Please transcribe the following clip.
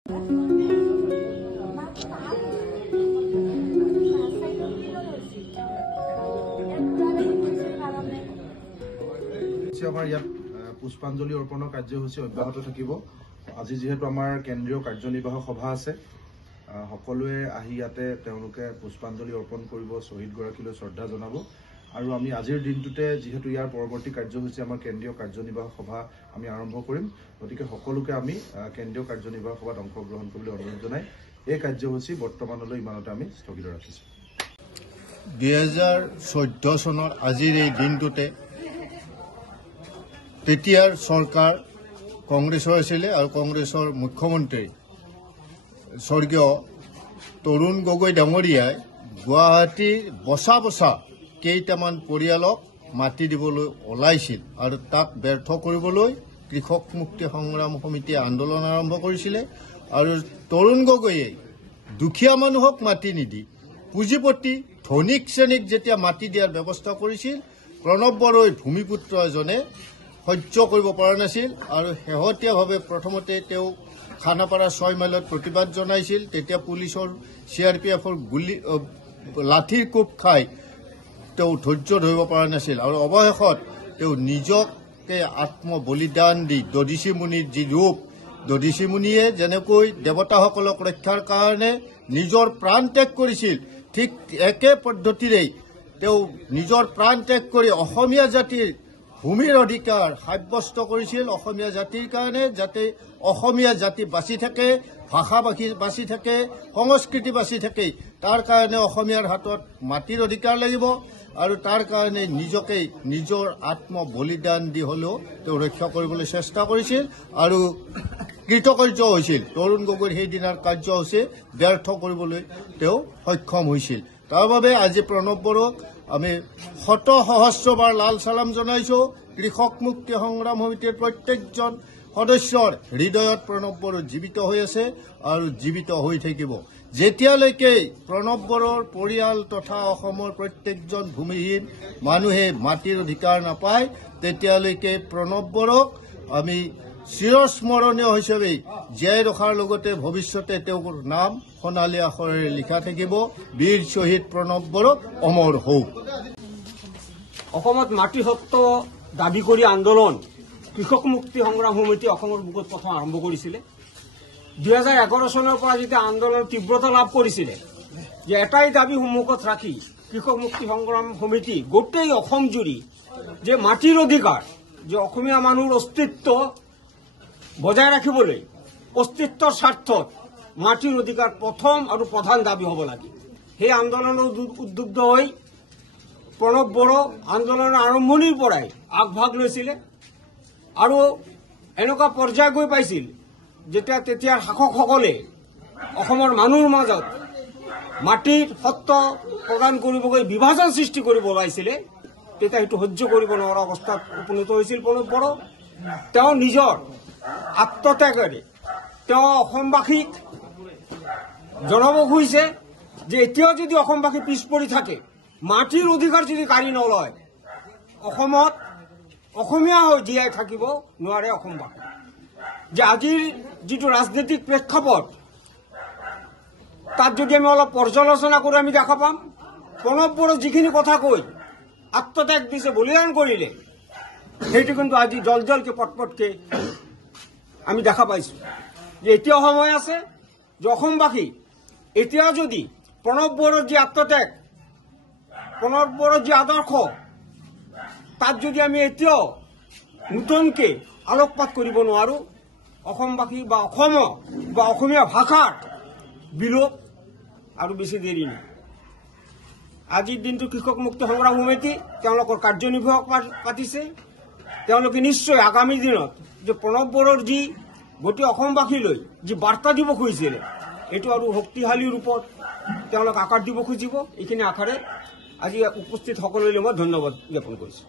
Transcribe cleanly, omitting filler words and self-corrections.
আমাৰ ইয়াত পুষ্পাঞ্জলি অৰ্পণৰ কাৰ্যসূচী অব্যাহত থাকিব। আজি যেহেতু আমাৰ কেন্দ্ৰীয় কাৰ্যনিৰ্বাহক সভা আছে, সকলোৱে আহি ইয়াতে তেওঁলোকে পুষ্পাঞ্জলি অৰ্পণ কৰিব, শ্বহীদগৰাকীলৈ শ্ৰদ্ধা জনাব। আৰু আমি আজিৰ দিনটোতে যিহেতু ইয়াৰ পৰৱৰ্তী কাৰ্যসূচী আমাৰ কেন্দ্ৰীয় কাৰ্যনিৰ্বাহক সভা আমি আৰম্ভ কৰিম, গতিকে সকলোকে আমি কেন্দ্ৰীয় কাৰ্যনিৰ্বাহক সভাত অংশগ্ৰহণ কৰিবলৈ অনুৰোধ জনাই এই কাৰ্যসূচী বৰ্তমানলৈ ইমানতে আমি স্থগিত ৰাখিছোঁ। 2014 চনৰ আজিৰ এই দিনটোতে তেতিয়াৰ চৰকাৰ কংগ্ৰেছৰ আছিলে আৰু কংগ্ৰেছৰ মুখ্যমন্ত্ৰী স্বৰ্গীয় তৰুণ গগৈ ডাঙৰীয়াই গুৱাহাটীৰ বচা বচা কেইটামান পৰিয়ালক মাটি দিবলৈ ওলাইছিল আৰু তাক ব্যৰ্থ কৰিবলৈ কৃষক মুক্তি সংগ্ৰাম সমিতিয়ে আন্দোলন আৰম্ভ কৰিছিলে। আৰু তৰুণ গগৈয়ে দুখীয়া মানুহক মাটি নিদি পুঁজিপতি ধনিক শ্ৰেণীক যেতিয়া মাটি দিয়াৰ ব্যৱস্থা কৰিছিল, প্ৰণৱ বড়োৰ ভূমিপুত্ৰ এজনে সহ্য কৰিব পৰা নাছিল আৰু শেহতীয়াভাৱে প্ৰথমতে তেওঁ খানাপাৰা 6 মাইলত প্ৰতিবাদ জনাইছিল। তেতিয়া পুলিচৰ CRPFৰ গুলী লাঠিৰ কোব খাই তেওঁ ধৈৰ্য ধৰিব পৰা নাছিল আৰু অৱশেষত তেওঁ নিজকে আত্মবলিদান দি দধিচি মুনিৰ যি ৰূপ, দধিচি মুনিয়ে যেনেকৈ দেৱতাসকলক ৰক্ষাৰ কাৰণে নিজৰ প্ৰাণ ত্যাগ কৰিছিল, ঠিক একে পদ্ধতিৰেই তেওঁ নিজৰ প্ৰাণ ত্যাগ কৰি অসমীয়া জাতিৰ ভূমিৰ অধিকাৰ সাব্যস্ত কৰিছিল। অসমীয়া জাতিৰ কাৰণে, যাতে অসমীয়া জাতি বাচি থাকে, ভাষা বাচি থাকে, সংস্কৃতি বাচি থাকে, তাৰ কাৰণে অসমীয়াৰ হাতত মাটিৰ অধিকাৰ লাগিব আৰু তাৰ কাৰণে নিজকে নিজৰ আত্মবলিদান দি হ'লেও তেওঁ ৰক্ষা কৰিবলৈ চেষ্টা কৰিছিল আৰু কৃতকাৰ্য হৈছিল। তৰুণ গগৈৰ সেইদিনাৰ কাৰ্যসূচী ব্যৰ্থ কৰিবলৈ তেওঁ সক্ষম হৈছিল। তাৰ বাবে আজি প্ৰণৱ বড়োক আমি শত সহস্ৰবাৰ লাল চালাম জনাইছোঁ। কৃষক মুক্তি সংগ্ৰাম সমিতিৰ প্ৰত্যেকজন সদস্যৰ হৃদয়ত প্ৰণৱ বড়ো জীৱিত হৈ আছে আৰু জীৱিত হৈ থাকিব। যেতিয়ালৈকে প্ৰণৱ বড়োৰ পৰিয়াল তথা অসমৰ প্ৰত্যেকজন ভূমিহীন মানুহে মাটিৰ অধিকাৰ নাপায়, তেতিয়ালৈকে প্ৰণৱ বড়োক আমি চিৰস্মৰণীয় হিচাপে জীয়াই ৰখাৰ লগতে ভৱিষ্যতে তেওঁৰ নাম সোণালী আখৰেৰে লিখা থাকিব। বীৰ শ্বহীদ প্ৰণৱ বড়ো অমৰ হওক। অসমত মাটি সত্ব দাবী কৰি আন্দোলন কৃষক মুক্তি সংগ্ৰাম সমিতি অসমৰ বুকুত প্ৰথম আৰম্ভ কৰিছিলে। 2011 চনৰ পৰা যেতিয়া আন্দোলন তীব্ৰতা লাভ কৰিছিলে, যে এটাই দাবী সন্মুখত ৰাখি কৃষক মুক্তি সংগ্ৰাম সমিতি গোটেই অসম জুৰি যে মাটিৰ অধিকাৰ, যে অসমীয়া মানুহৰ অস্তিত্ব বজাই ৰাখিবলৈ অস্তিত্বৰ স্বাৰ্থত মাটিৰ অধিকাৰ প্ৰথম আৰু প্ৰধান দাবী হ'ব লাগে। সেই আন্দোলনৰ উদ্বুদ্ধ হৈ প্ৰণৱ বড়ো আন্দোলনৰ আৰম্ভণিৰ পৰাই আগভাগ লৈছিলে আৰু এনেকুৱা পৰ্যায় গৈ পাইছিল যেতিয়া তেতিয়াৰ শাসকসকলে অসমৰ মানুহৰ মাজত মাটিৰ সত্ব প্ৰদান কৰিবগৈ বিভাজন সৃষ্টি কৰিব ওলাইছিলে, তেতিয়া সেইটো সহ্য কৰিব নোৱাৰা অৱস্থাত উপনীত হৈছিল প্ৰণৱ বড়ো। তেওঁ নিজৰ আত্মত্যাগেৰে তেওঁ অসমবাসীক জনাব খুজিছে যে এতিয়াও যদি অসমবাসী পিছ পৰি থাকে, মাটিৰ অধিকাৰ যদি কাঢ়ি নলয়, অসমত অসমীয়া হৈ জীয়াই থাকিব নোৱাৰে অসমবাসী। যে আজিৰ যিটো ৰাজনৈতিক প্ৰেক্ষাপট, তাত যদি আমি অলপ পৰ্যালোচনা কৰি আমি দেখা পাম, প্ৰণৱ বড়ো যিখিনি কথা কৈ আত্মত্যাগ দিছে, বলিদান কৰিলে, সেইটো কিন্তু আজি জলকে পটপটকে আমি দেখা পাইছো। যে এতিয়াও সময় আছে যে অসমবাসী এতিয়াও যদি প্ৰণৱ বড়োৰ যি আত্মত্যাগ, প্ৰণৱ বড়োৰ যি আদৰ্শ, তাত যদি আমি এতিয়াও নতুনকে আলোকপাত কৰিব নোৱাৰো, অসমবাসী বা অসম বা অসমীয়া ভাষাৰ বিলোপ আৰু বেছি দেৰি নাই। আজিৰ দিনটো কৃষক মুক্তি সংগ্ৰাম সমিতি তেওঁলোকৰ কাৰ্যনিৰ্বাহক পাতিছে। তেওঁলোকে নিশ্চয় আগামী দিনত যে প্ৰণৱ বড়োৰ যি গোটেই অসমবাসীলৈ যি বাৰ্তা দিব খুজিছিলে, এইটো আৰু শক্তিশালী ৰূপত তেওঁলোক আকাৰ দিব খুজিব। এইখিনি আকাৰে আজি উপস্থিত সকলোলৈ মই ধন্যবাদ জ্ঞাপন কৰিছোঁ।